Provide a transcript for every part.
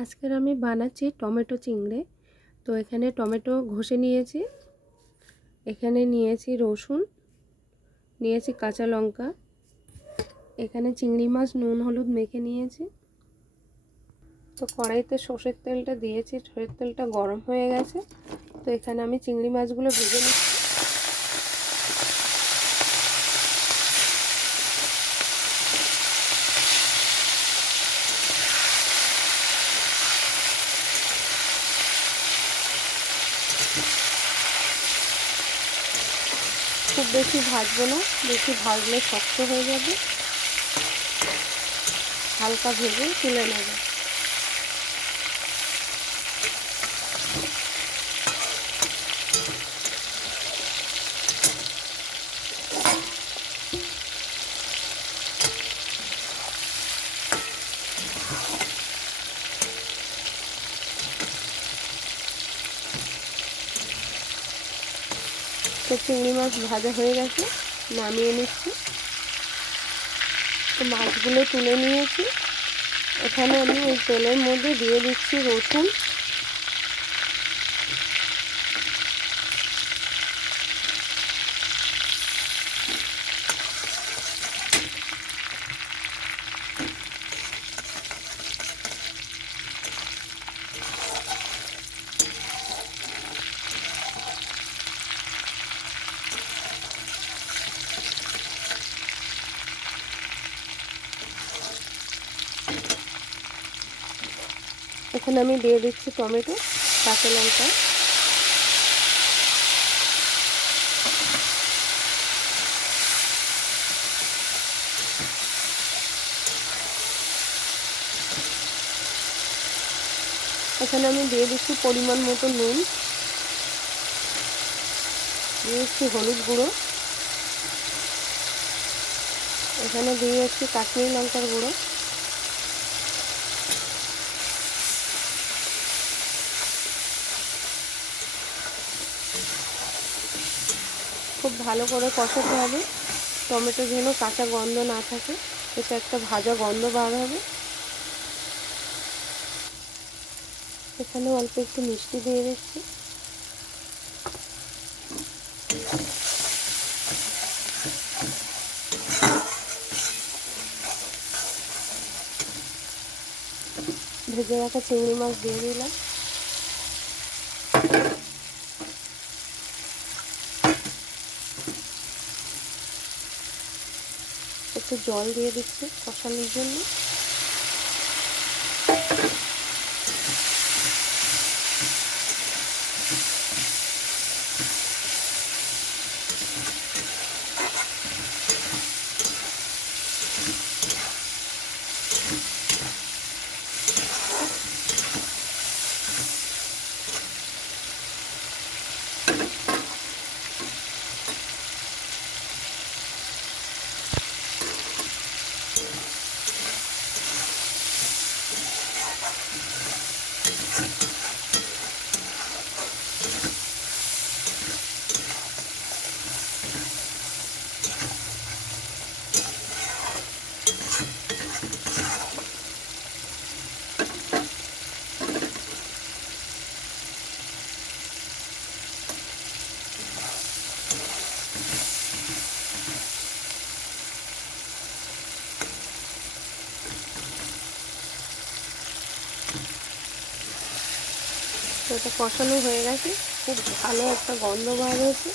আজকের আমি বানাচ্ছি টমেটো চিংড়ি। তো এখানে টমেটো ঘষে নিয়েছি, এখানে নিয়েছি রসুন, নিয়েছি কাঁচা লঙ্কা, এখানে চিংড়ি মাছ নুন হলুদ মেখে নিয়েছি। তো কড়াইতে সর্ষের তেলটা দিয়েছি, সর্ষের তেলটা গরম হয়ে গেছে। তো এখানে আমি চিংড়ি মাছগুলো ভেজে নিচ্ছি। খুব বেশি ভাজবো না, বেশি ভাজলে শক্ত হয়ে যাবে, হালকা ভেজে তুলে নেব। তো চিংড়ি মাছ ভাজা হয়ে গেছে, নামিয়ে নিচ্ছি। তো মাছগুলো তুলে নিয়েছি। এখানে আমি ওই তেলের মধ্যে দিয়ে দিচ্ছি রসুন, এখানে আমি দিয়ে দিচ্ছি টমেটো, কাঁচা লঙ্কা, এখানে আমি দিয়ে দিচ্ছি পরিমাণ মতো নুন, দিয়ে দিচ্ছি হলুদ গুঁড়ো, এখানে দিয়ে দিচ্ছি কাশ্মীরি লঙ্কার গুঁড়ো, খুব ভালো করে কষাতে হবে, টমেটো যেন কাঁচা গন্ধ না থাকে, এটা একটা ভাজা গন্ধ বার হবে। এখানে অল্প একটু মিষ্টি দিয়ে দিচ্ছি। ভেজে রাখা চিংড়ি মাছ দিয়ে দিলাম। একটু জল দিয়ে দিচ্ছি কষানোর জন্য। তো এটা কষানো হয়ে গেছে, খুব ভালো একটা গন্ধ বার হয়েছে।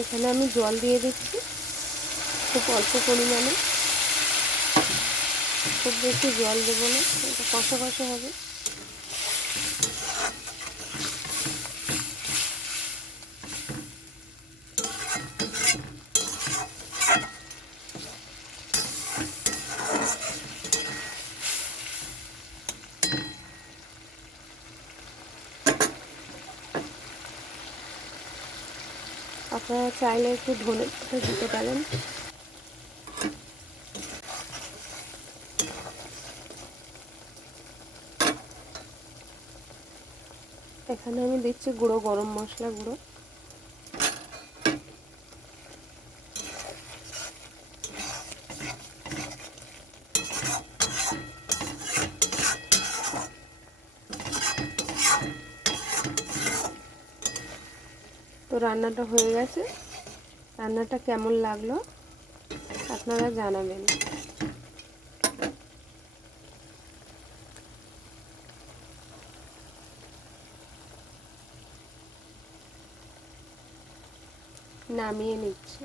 এখানে আমি জল দিয়ে দিচ্ছি খুব অল্প পরিমাণে, খুব বেশি জল দেবো না, এটা কষা কষা হবে। আপনারা চাইলে একটু ধনে পাতা দিতে পারেন। এখানে আমি দিচ্ছি গুঁড়ো গরম মশলা গুঁড়ো, তো রান্নাটা হয়ে গেছে। রান্নাটা কেমন লাগলো আপনারা জানাবেন। নামিয়ে নিচ্ছি।